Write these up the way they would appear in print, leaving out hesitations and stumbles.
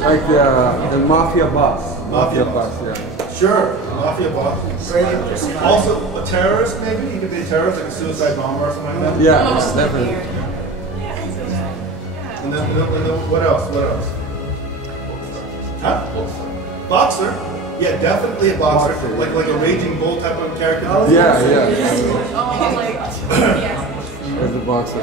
Like the mafia boss. Mafia boss, yeah. Sure, mafia boss. Also, a terrorist maybe? He could be a terrorist, like a suicide bomber or something like that? Yeah, definitely. And then what else? What else? Huh? Boxer? Yeah, definitely a boxer. Like a raging bull type of character. Yeah. Oh my gosh. Yes. As a boxer.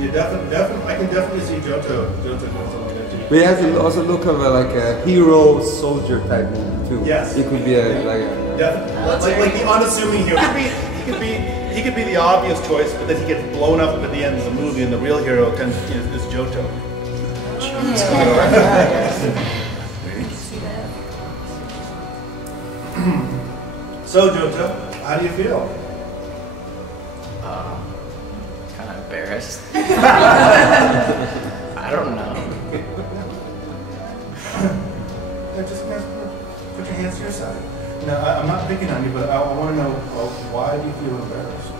Yeah, definitely. I can definitely see Johto doing something like that too. But he has also look of like a hero soldier type movie too. Yes. He could be definitely. Like the unassuming hero. He could be the obvious choice, but then he gets blown up at the end of the movie, and the real hero is Johto. So Johto, how do you feel? Kind of embarrassed. I don't know. Just put your hands to your side. Now, I'm not picking on you, but I want to know, why do you feel embarrassed?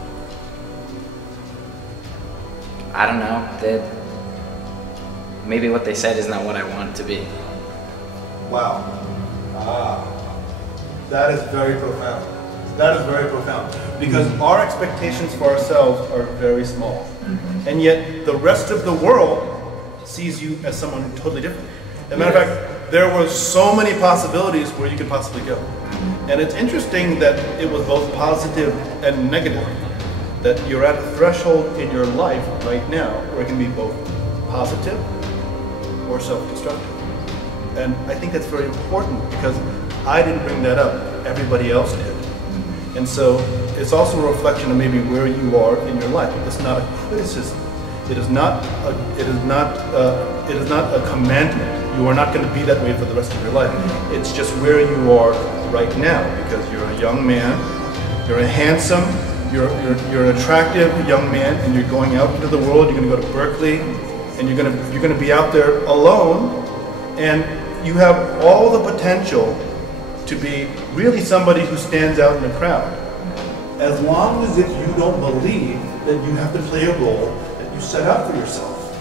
I don't know. Maybe what they said is not what I want it to be. Wow. That is very profound. That is very profound. Because our expectations for ourselves are very small. And yet, the rest of the world sees you as someone totally different. As a matter of fact, there were so many possibilities where you could possibly go. And it's interesting that it was both positive and negative. That you're at a threshold in your life right now where it can be both positive or self-destructive. And I think that's very important because I didn't bring that up, everybody else did. And so it's also a reflection of maybe where you are in your life. It's not a criticism. It is not a commandment. You are not going to be that way for the rest of your life. It's just where you are right now because you're a young man, you're a handsome, you're an attractive young man, and you're going out into the world. You're going to go to Berkeley, and you're going to be out there alone, and you have all the potential to be really somebody who stands out in the crowd. As long as if you don't believe that you have to play a role that you set up for yourself.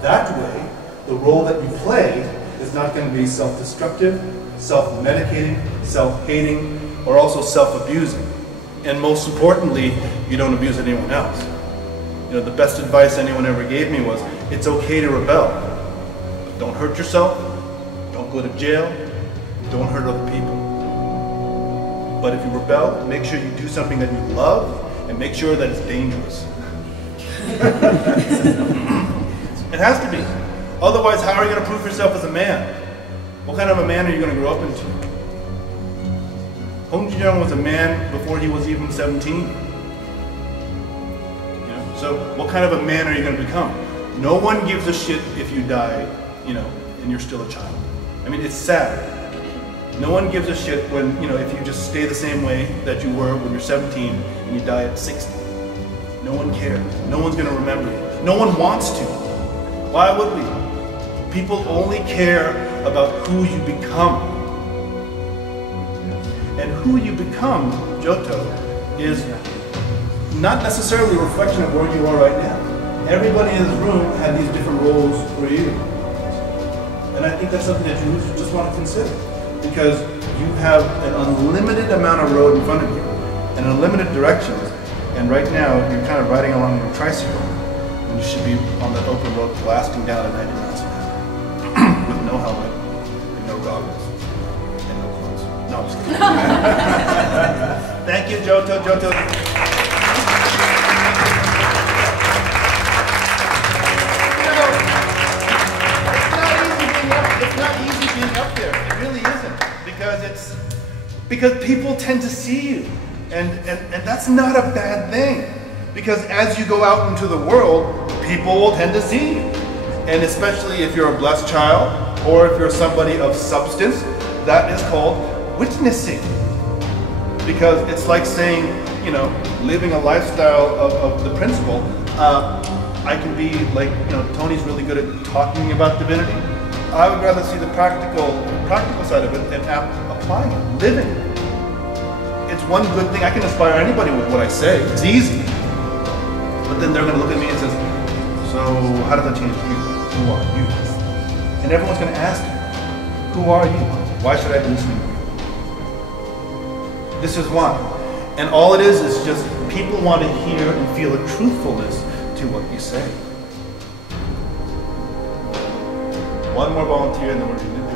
That way, the role that you play is not going to be self-destructive, self-medicating, self-hating, or also self-abusing. And most importantly, you don't abuse anyone else. You know, the best advice anyone ever gave me was, it's okay to rebel. But don't hurt yourself, don't go to jail, don't hurt other people. But if you rebel, make sure you do something that you love, and make sure that it's dangerous. It has to be. Otherwise, how are you going to prove yourself as a man? What kind of a man are you going to grow up into? Kwon Jin Moon was a man before he was even 17. You know? So what kind of a man are you going to become? No one gives a shit if you die, you know, and you're still a child. I mean, it's sad. No one gives a shit when, you know, if you just stay the same way that you were when you're 17 and you die at 60. No one cares. No one's going to remember you. No one wants to. Why would we? People only care about who you become. And who you become, Johto, is not necessarily a reflection of where you are right now. Everybody in this room had these different roles for you. And I think that's something that you just want to consider. Because you have an unlimited amount of road in front of you, and unlimited directions. And right now, you're kind of riding along on a tricycle. And you should be on that open road blasting down at 90 miles an hour. With no helmet, and no goggles, and no clothes. No, I'm just kidding. Thank you, Johto. It's not easy being up there. It really isn't. Because people tend to see you. And that's not a bad thing. Because as you go out into the world, people will tend to see you. And especially if you're a blessed child, or if you're somebody of substance, that is called witnessing. Because it's like saying, you know, living a lifestyle of the principle. I can be like, you know, Tony's really good at talking about divinity. I would rather see the practical side of it and applying it, living it. It's one good thing. I can inspire anybody with what I say. It's easy. But then they're going to look at me and say, so how does that change you? Who are you? And everyone's going to ask you, who are you? Why should I be listening to you? This is why. And all it is just people want to hear and feel a truthfulness to what you say. One more volunteer and then we're going to do